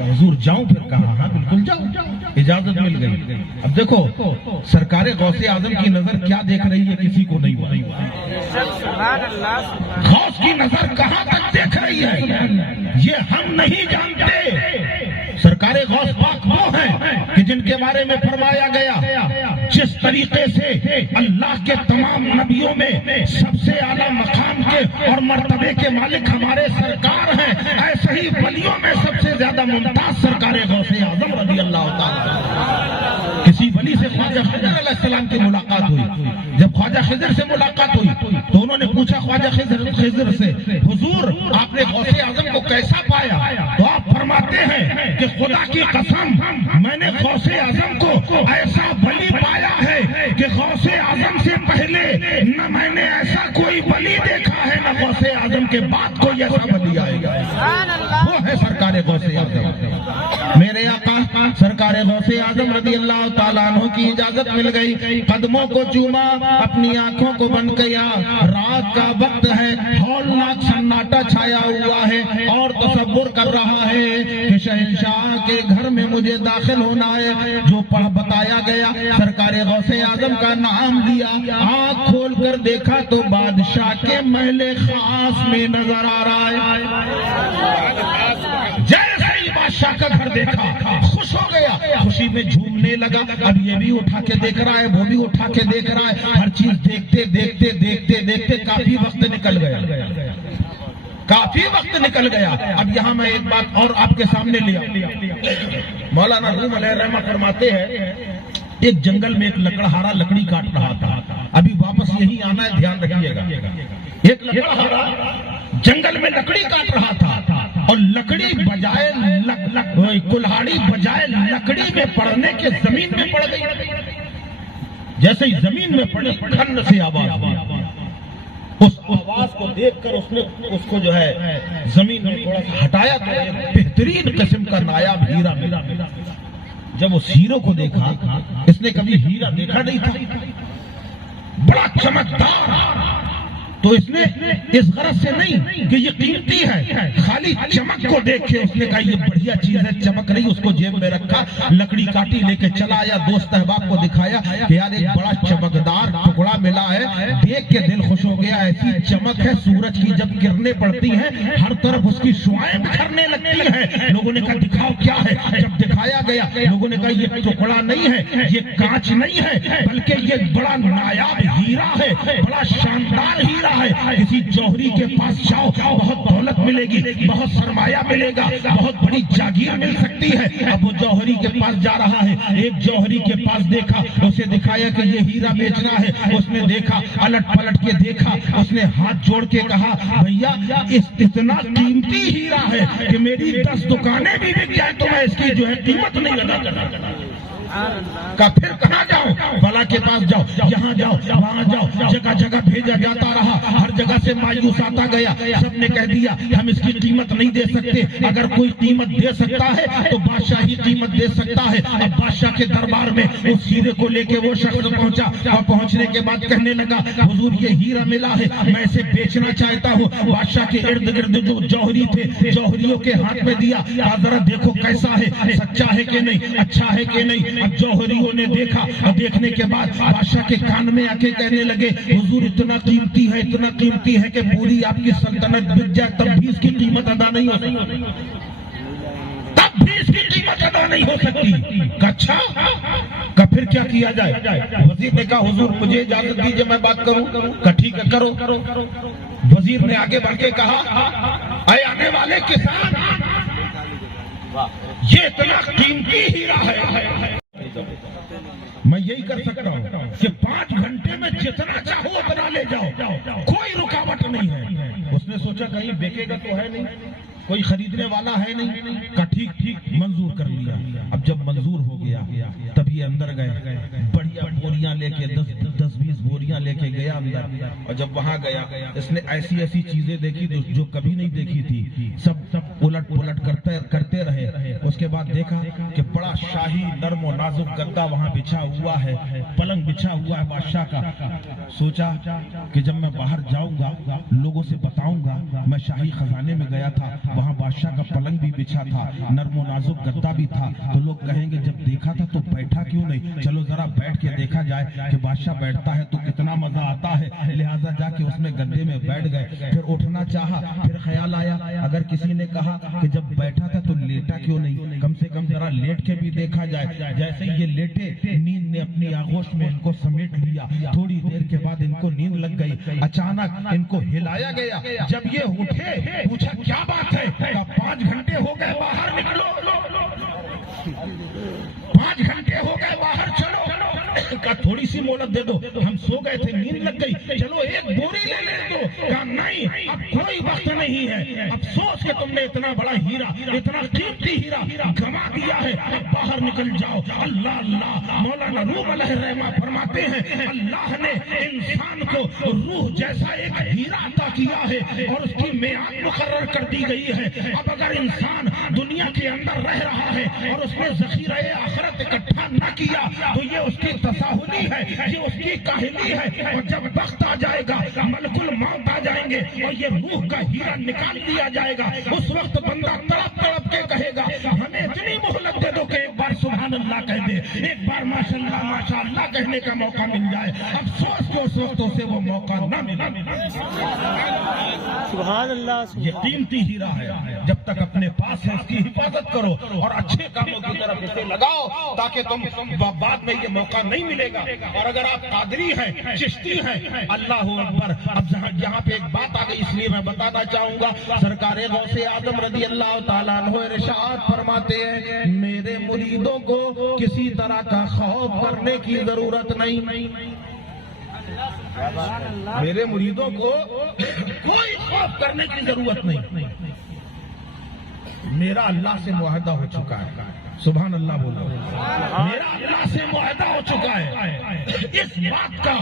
हुजूर जाऊं? फिर कहा हाँ बिल्कुल जाओ, इजाजत मिल गई। अब देखो सरकार गौसे आजम की नजर क्या देख रही है, किसी को नहीं हुआ। गौस की नजर कहां तक देख रही है ये हम नहीं जानते। सरकार गौस पाक वो हैं कि जिनके बारे में फरमाया गया जिस तरीके से अल्लाह के तमाम नबियों में सबसे आला मकाम के और मर्तबे के मालिक हमारे सरकार हैं, ऐसे ही वलियों में सबसे ज्यादा मुमताज सरकार गौसे आजम रज़ी अल्लाह ताला। किसी वली से ख्वाजा खिज़र अलैहिस्सलाम की मुलाकात हुई। जब ख्वाजा खिज़र से मुलाकात हुई तो उन्होंने पूछा ख्वाजा खिज़र से, हुजूर आपने गौसे आजम को कैसा पाया? तो आप फरमाते हैं कि खुदा की कसम मैंने गौसे आजम को ऐसा वली पाया है कि गौसे आजम से पहले न मैंने ऐसा कोई वली देखा है, न गौसे आजम के बाद कोई ऐसा वली आएगा। वो है सरकार गौसे आजम। मेरे आका सरकार गौसे आजम रज़ी अल्लाह ताला अन्हु की इजाजत मिल गई, कदमों को चूमा, अपनी आंखों को बंद किया। रात का वक्त है, हौलनाक सन्नाटा छाया हुआ है और तसव्वुर कर रहा है कि शहंशाह के घर में मुझे दाखिल होना है। जो पढ़ बताया गया, सरकार गौसे आजम का नाम लिया, आंख खोल कर देखा तो बादशाह के महले खास में नजर आ रहा है। जैसे ही बादशाह का घर देखा खुश हो गया, खुशी में झूमने लगा। अब ये भी उठा के देख रहा है, वो भी उठा के देख रहा है, हर चीज देखते देखते देखते देखते काफी वक्त निकल गया, काफी वक्त निकल गया। अब यहाँ मैं एक बात और आपके सामने लिया। मौलाना रूम अलैहि रहमा फरमाते हैं एक जंगल में एक लकड़हारा लकड़ी काट रहा था। अभी वापस यही आना है, ध्यान रखिएगा। एक लकड़हारा जंगल में लकड़ी काट रहा था और लकड़ी बजाय कुल्हाड़ी बजाय लकड़ी में पड़ने के जमीन में पड़ गई। जैसे ही जमीन में पड़े खन्न से आवाज हुई। उस आवाज को देखकर उसने उसको जो है जमीन में थोड़ा सा हटाया तो एक बेहतरीन किस्म का नायाब हीरा मिला। जब उस हीरो को देखा, इसने कभी हीरा देखा नहीं था, बड़ा चमकदार। तो इसने इस गरज से नहीं कि ये कीमती है, खाली चमक को देख के उसने कहा ये बढ़िया चीज है, चमक रही, उसको जेब में रखा, लकड़ी काटी लेके चला आया, दोस्त अहबाब को दिखाया कि यार एक बड़ा चमकदार टुकड़ा मिला है, देख के दिल खुश हो गया। ऐसी चमक है, सूरज की जब किरणें पड़ती हैं हर तरफ उसकी शुआएं बिखरने लगती है। लोगों ने कहा दिखाओ क्या है। जब दिखाया गया लोगों ने कहा ये टुकड़ा नहीं है, ये कांच नहीं है, बल्कि ये बड़ा नायाब हीरा है, बड़ा शानदार हीरा है। किसी जौहरी के पास जाओ, बहुत दौलत मिलेगी, बहुत सरमाया मिलेगा, बहुत बड़ी जागीर मिल सकती है। अब वो जौहरी के पास जा रहा है, एक जौहरी के पास देखा, उसे दिखाया कि ये हीरा बेचना है। उसने देखा, अलट पलट के देखा, उसने हाथ जोड़ के कहा भैया इतना कीमती हीरा है कि मेरी 10 दुकानें भी बिक जाए तो मैं इसकी जो है कीमत नहीं अदा करना। का फिर कहाँ जाओ? भला के पास जाओ, यहाँ जाओ, वहाँ जाओ, जगह जगह भेजा जाता रहा, हर जगह से मायूस आता गया। सबने कह दिया हम इसकी कीमत नहीं दे सकते, अगर कोई कीमत दे सकता है तो बादशाह ही कीमत दे सकता है। अब बादशाह के दरबार में उस हीरे को लेके वो शख्स पहुंचा और पहुंचने के बाद कहने लगा हुजूर ये हीरा मिला है, मैं इसे बेचना चाहता हूँ। बादशाह के इर्द गिर्द जो जौहरी थे, जौहरियों के हाथ में दिया, जरा देखो कैसा है, सच्चा है कि नहीं, अच्छा है कि नहीं। अब जौहरियों ने देखा और देखने के बाद बादशाह के कान में आके कहने लगे हुजूर इतना कीमती है, इतना कीमती है कि पूरी आपकी सल्तनत बिक जाए तब भी इसकी कीमत अदा नहीं हो सकती, तब भी इसकी कीमत अदा नहीं हो सकती। अच्छा का फिर क्या किया जाए? वजीर ने कहा हुजूर मुझे इजाजत दीजिए मैं बात करूं। का ठीक है करो। वजीर ने आगे बढ़ के कहा अरे आने वाले किसान, ये इतना कीमती हीरा है, मैं यही कर सकता हूँ कि 5 घंटे में जितना चाहो उतना ले जाओ, कोई रुकावट नहीं है। उसने सोचा कहीं बेचेगा तो है नहीं, कोई खरीदने वाला है नहीं। का ठीक मंजूर कर लिया। अब जब मंजूर हो गया तभी अंदर गए, बढ़िया बोरियां लेके 10-20 बोरियां लेके गया अंदर। और जब वहां गया इसने ऐसी ऐसी चीजें देखी जो कभी नहीं देखी थी, सब उलट पुलट करते रहे। उसके बाद देखा कि बड़ा शाही नर्म और नाजुक गद्दा वहां बिछा हुआ है, पलंग बिछा हुआ है बादशाह का। सोचा कि जब मैं बाहर जाऊंगा लोगों से बताऊंगा मैं शाही खजाने में गया था, वहाँ बादशाह का पलंग भी बिछा था, नरमो नाजुक गद्दा भी था। तो लोग कहेंगे जब देखा था तो बैठा क्यों नहीं, चलो जरा बैठ के देखा जाए कि बादशाह बैठता है तो कितना मजा आता है। लिहाजा जाके उसमें गद्दे में बैठ गए। फिर उठना चाहा, फिर ख्याल आया अगर किसी ने कहा कि जब बैठा था तो लेटा क्यों नहीं, कम से कम जरा लेट के भी देखा जाए। जैसे ये लेटे, नींद ने अपनी आगोश में इनको समेट लिया। थोड़ी देर के बाद इनको नींद लग गई। अचानक इनको हिलाया गया। जब ये उठे, पूछा क्या बात है, 5 घंटे हो गए बाहर निकलो, 5 घंटे हो गए बाहर चलो। का थोड़ी सी मोहलत दे दो, हम सो गए थे, नींद लग गई, चलो एक बोरी ले दो। कहा नहीं, अब कोई वक्त नहीं है, अफसोस कि तुमने इतना बड़ा हीरा, इतना कीमती हीरा गंवा दिया है, अब बाहर निकल जाओ। अल्लाह अल्लाह, मौलाना रूम अलैहिर्रहमा फरमाते हैं अल्लाह ने इंसान को रूह जैसा एक हीरा अता किया है और उसकी मियाद मुकर्रर कर दी गई है। अब अगर इंसान दुनिया के अंदर रह रहा है और उसने ज़ख़ीरा आखिरत इकट्ठा न किया तो ये उसकी तसाहुली है, ये उसकी काहिली है। और जब वक्त आ जाएगा, मलकुल मौत आ जाएंगे और ये रूह का हीरा निकाल दिया जाएगा, उस वक्त बंदा तड़प तड़प के कहेगा हमें इतनी मोहलत दे दो कि एक बार सुभान अल्लाह कह दे, एक बार माशाअल्लाह माशाअल्लाह कहने का मौका मिल जाए। अफसोस को उस वक्त से वो मौका न मिला। सुभान अल्लाह, ये कीमती हीरा है, जब तक अपने पास है इसकी हिफाजत करो और अच्छे कामों की तरफ इसे लगाओ ताकि तुम बाद में ये मौका नहीं मिलेगा। और अगर आप कादरी हैं, चिश्ती हैं, अल्लाह अकबर। अब यहाँ पे एक बात आ गई इसलिए मैं बताना चाहूंगा, सरकारे गौसे आजम रज़ी अल्लाह ताला अन्हु इरशाद फरमाते हैं मेरे मुरीदों को किसी तरह का खौफ करने की जरूरत नहीं, मेरे मुरीदों को कोई खौफ करने की जरूरत नहीं। मेरा अल्लाह से मुआहदा हो चुका है, सुभान अल्लाह बोलो। मेरा अल्लाह से मुआहदा हो चुका है इस बात का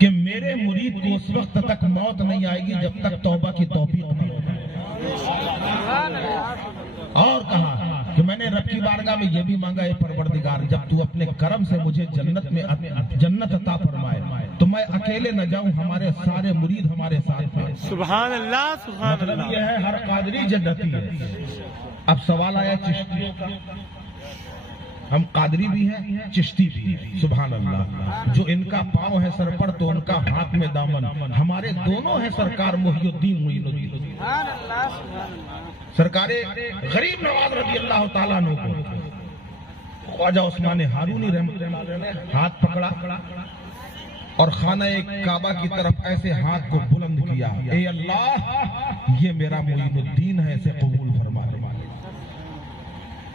कि मेरे मुरीद को उस वक्त तक मौत नहीं आएगी जब तक तौबा की तौफीक नहीं होगी। और कहा कि मैंने रब की बारगाह में यह भी मांगा है परवरदिगार, जब तू अपने करम से मुझे जन्नत अता फरमाए तो मैं अकेले न जाऊं, हमारे सारे मुरीद हमारे साथ हैं। सुभान अल्लाह, सुभान मतलब अल्लाह। यह है हर कादरी जन्नती है। अब सवाल आया चिश्तियों का, हम कादरी भी हैं, चिश्ती भी हैं, सुभान अल्लाह। जो इनका पांव है सर पर तो उनका हाथ में दामन, हमारे दोनों हैं सरकार मुहियुद्दीन मुईनुद्दीन। सरकारे गरीब नवाज रज़ी अल्लाह ताला अन्हु को ख्वाजा उस्मान हारूनी रहमतुल्लाह ने हाथ पकड़ा और खाना काबा की तरफ ऐसे हाथ को बुलंद किया, ए अल्लाह ये मेरा मुईनुद्दीन है, इसे कबूल फरमा ले,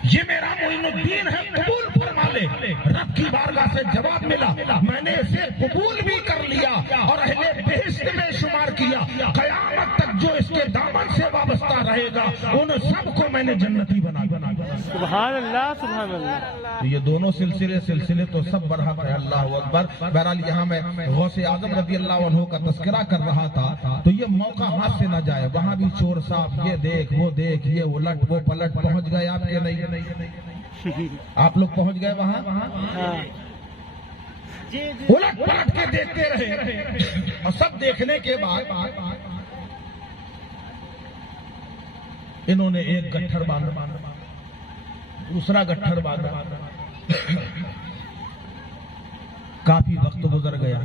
ये मेरा मुईनुद्दीन है, कबूल फरमा ले। रब की बारगाह से जवाब मिला, मैंने इसे कबूल भी कर लिया और अहले बेहिश्त में शुमार किया। कयामत तक जो इसके दामन से वाबस्ता रहेगा उन सबको मैंने जन्नती बना। सुभान अल्लाह, सुभान अल्लाह। ये दोनों सिलसिले तो सब बरहक है, अल्लाह अकबर। बहरहाल यहाँ मैं गौसे आजम रज़ी अल्लाह अन्हु का तस्करा कर रहा था तो ये मौका हाथ से न जाए, वहाँ भी चोर साहब ये देख वो देख, ये उलट वो पलट, पहुंच गए आपके नहीं, आप लोग पहुंच गए वहाँ, उलट पलट के देखते रहे और सब देखने के बाद इन्होंने एक गट्ठर बांधा, दूसरा गट्ठर बांधा। काफी वक्त गुजर गया,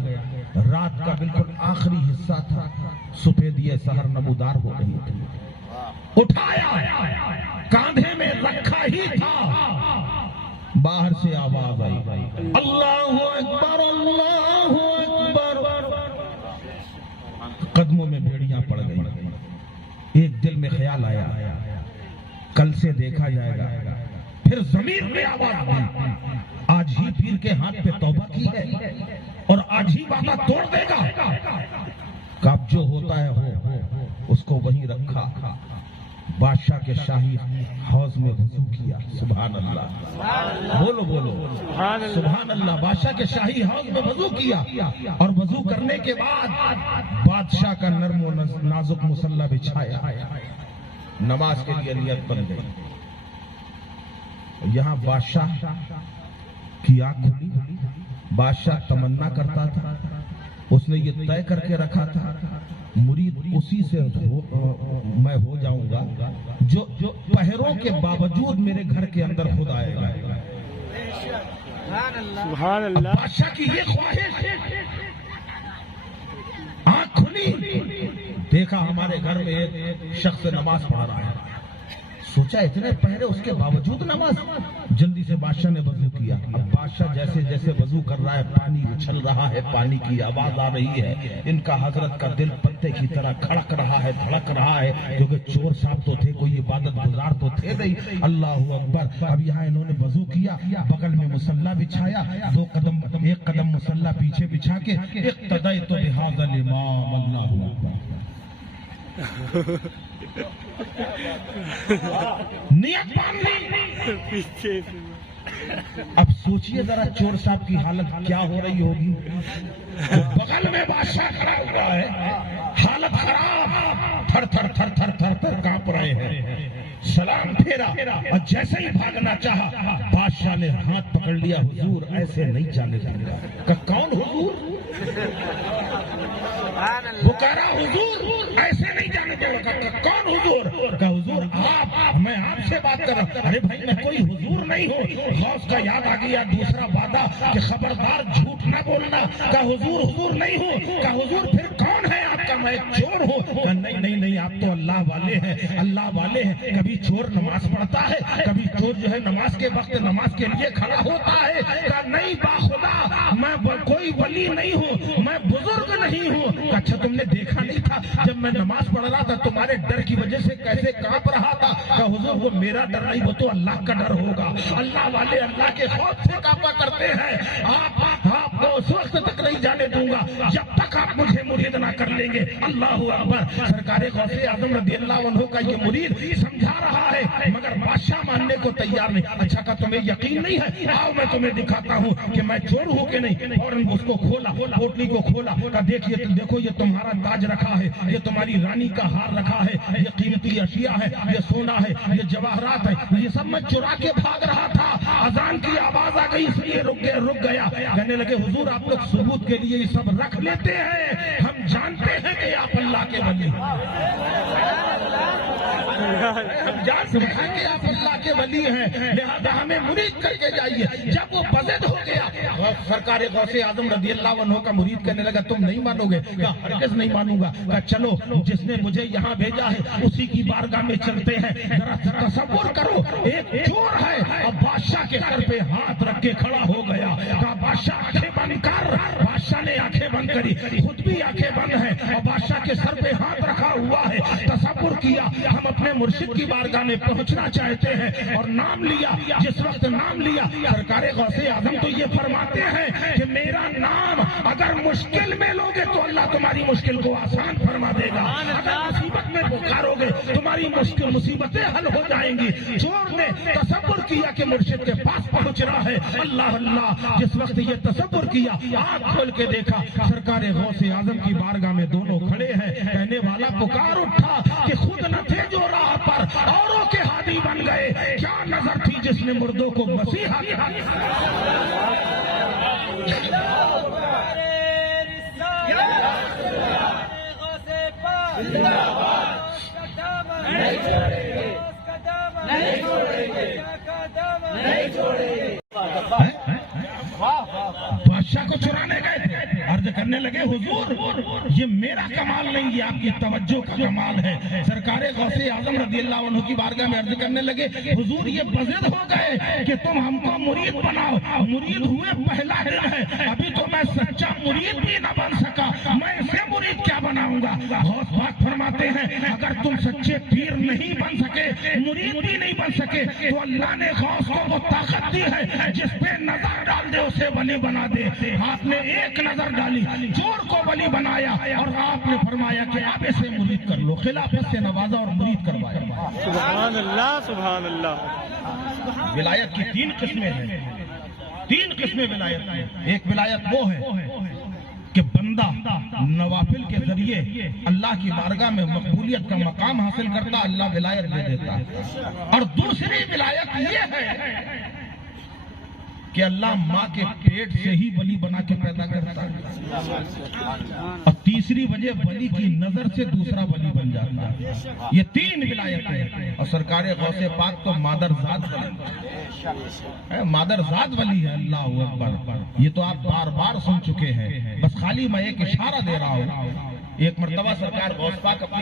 रात का बिल्कुल आखिरी हिस्सा था, सफेदी सहर नमूदार हो रही थी। उठाया, कांधे में रखा ही था, बाहर से आवाज आई अल्लाहु अकबर अल्लाहु अकबर। कदमों में भेड़ियां पड़ गई। एक दिल में ख्याल आया कल से देखा जाएगा। फिर जमीन में आवाज आई आज ही पीर के हाथ पे तौबा की है और आज ही वादा तोड़ देगा। कब जो होता है हो उसको वहीं रखा, बादशाह के शाही हौज में वजू किया। सुभान अल्लाह, बोलो बोलो सुभान अल्लाह। बादशाह के शाही हौज में वजू किया और वजू करने के बाद बादशाह का नर्म और नाजुक मुसल्ला बिछाया, नमाज के लिए नियत बन गई। यहाँ बादशाह की आंख खुली। बादशाह तमन्ना करता था, उसने ये तय करके रखा था मुरीद उसी से मैं हो जाऊंगा जो पहरों के बावजूद मेरे घर के अंदर खुद आएगा। सुभान अल्लाह। बादशाह की ये ख्वाहिश, आंख खुली, देखा हमारे घर में एक शख्स नमाज पढ़ रहा है। सोचा इतने पहरे उसके बावजूद नमाज। जल्दी से बादशाह ने वजू किया। अब बादशाह जैसे जैसे वजू कर रहा है, पानी उछल रहा है, पानी की आवाज आ रही है। इनका हजरत का दिल पत्ते की तरह खड़क रहा है, धड़क रहा है, क्योंकि चोर साहब तो थे, कोई इबादत गुजार तो थे नहीं। अल्लाह अकबर। अब यहाँ इन्होंने वजू किया, बगल में मुसल्ला बिछाया, एक कदम मुसल्ला पीछे बिछा के इक्तदयतु बिहाज़ल इमाम। अल्लाहु अकबर। नियत मान ली। पीछे अब सोचिए जरा चोर साहब की हालत क्या हो रही होगी। तो बगल में बादशाह खड़ा हुआ है, हालत खराब, थर थर थर थर थर थर कांप रहे हैं। सलाम फेरा और जैसे ही भागना चाहा, बादशाह ने हाथ पकड़ लिया। हुजूर ऐसे नहीं जाने दूंगा। कौन हुजूर? वो कह रहा हुजूर ऐसे नहीं जाने दूंगा। कौन हुजूर? का हुजूर आप, मैं आपसे बात कर रहा हूँ। अरे भाई मैं कोई हुजूर नहीं हूँ। गौस का याद आ गया दूसरा वादा कि खबरदार झूठ ना बोलना। का हुजूर हुजूर नहीं हूँ। का हुजूर फिर कौन है आपका? मैं चोर हूँ। नहीं नहीं नहीं, आप तो अल्लाह वाले हैं, अल्लाह वाले हैं। कभी चोर नमाज पढ़ता है, कभी चोर जो है नमाज के वक्त नमाज के लिए खड़ा होता है। का नहीं बाखुदा, मैं कोई वली नहीं हूँ, मैं बुजुर्ग नहीं हूँ। अच्छा तुमने देखा नहीं था जब मैं नमाज पढ़ रहा था तुम्हारे डर की वजह से कैसे कांप रहा था? का हुजूर वो मेरा डर नहीं, वो तो अल्लाह का डर होगा। अल्लाह वाले अल्लाह के खौफ से कांपा करते हैं। आपको उस वक्त तक नहीं जाने दूंगा जब तक आप मुझे मुरीद ना कर लेंगे। अल्लाह अकबर। सरकार गौसे आजम रज़ियल्लाहु अन्हु का ये मुरीद समझा रहा है, मगर बादशाह मानने को तैयार नहीं। अच्छा का तुम्हें यकीन नहीं है? आओ मैं तुम्हें दिखाता हूँ कि मैं चोर हूँ कि नहीं। फौरन उसको खोला, पोटली को खोला। का देखिए, देखो ये तुम्हारा ताज रखा है, ये तुम्हारी रानी का हार रखा है, ये कीमती अशिया है, ये सोना है, ये जवाहरात है, ये सब मैं चुरा के भाग रहा था। अजान की आवाज आ गई इसलिए रुक गया। कहने लगे हुजूर आप लोग सबूत के लिए ये सब रख लेते हैं, हम जानते हैं कि आप अल्लाह के वली हैं। हम जानते हैं कि आप अल्लाह के वली हैं, लिहाजा हमें मुरीद करके जाइए। जब वो बज़द हो गया, सरकार गौसे आजम रज़ियल्लाहु अन्हु का मुरीद करने लगा। तुम नहीं मानोगे? हरगिज़ नहीं मानूंगा। चलो जिसने मुझे यहाँ भेजा है उसी की बारगाह में चलते हैं। जरा तसव्वुर करो, एक चोर है अब बादशाह के सर पे हाथ रख के खड़ा हो गया। कहा बादशाह आंखें बंद कर। बादशाह ने आंखें बंद करी, खुद भी आंखें बंद है और बादशाह के सर पे हाथ रखा हुआ है। तसव्वुर किया हम अपने मुर्शिद की बारगाह में पहुंचना चाहते हैं और नाम लिया। जिस वक्त नाम लिया, सरकार गौसे आजम तो ये फरमाते हैं कि मेरा नाम अगर मुश्किल में लोगे तो अल्लाह तुम्हारी मुश्किल को आसान फरमा देगा। अगर मुसीबत में पुकारोगे तुम्हारी मुश्किल मुसीबतें हल हो जाएंगी। चोर ने तसव्वुर किया कि मुर्शिद के पास पहुंच रहा है। अल्लाह अल्लाह। जिस वक्त ये तसव्वुर किया, आंख खोल के देखा, सरकार गौसे आजम की बारगाह में दोनों खड़े हैं। कहने वाला पुकार उठा कि खुद न थे जो राह पर औरों के हादी बन गए। क्या नजर थी जिसने मुर्दों को मसीहा किया। बादशाह को चुराने गए थे, अर्ज करने लगे हुजूर ये मेरा कमाल नहीं, ये आपकी तवज्जो का कमाल है। सरकार गौसे आजम रज़ियल्लाहु अन्हु की बारगाह में अर्ज करने लगे हुजूर ये बज़द हो गए कि तुम हमको मुरीद बनाओ। मुरीद हुए पहला दिन है, अभी तो मैं सच्चा मुरीद भी न बन सका, मैं इसे मुरीद क्या बनाऊंगा। गौस पाक फरमाते हैं अगर तुम सच्चे पीर नहीं बन सके, मुरीद भी नहीं बन सके, तो अल्लाह ने गौस को वो ताकत दी है जिस पे नजर डाल दे उसे वली बना दे। आपने एक नजर डाली, चोर को वली बनाया और आपने फरमाया कि आप इसे मुरीद कर लो। खिलाफत से नवाजा और मुरीद करवाया। सुभान अल्लाह, सुभान अल्लाह। विलायत की 3 किस्में हैं, 3 किस्में विलायत की। एक विलायत वो है कि बंदा नवाफिल के जरिए अल्लाह की बारगाह में मकबूलियत का मकाम हासिल करता, अल्लाह विलायत दे देता। और दूसरी विलायत ये है کہ اللہ ماں کے پیٹ سے ہی ولی بنا کے پیدا کرتا ہے، اور تیسری وجہ ولی کی نظر سے دوسرا ولی بن جاتا ہے۔ یہ 3 ولایتیں، اور سرکار غوث پاک تو مادر ذات ولی ہے، مادر ذات ولی ہے۔ اللہ اکبر، یہ تو آپ بار بار سن چکے ہیں، بس خالی میں ایک اشارہ دے رہا ہوں۔ ایک مرتبہ سرکار غوث پاک اپنی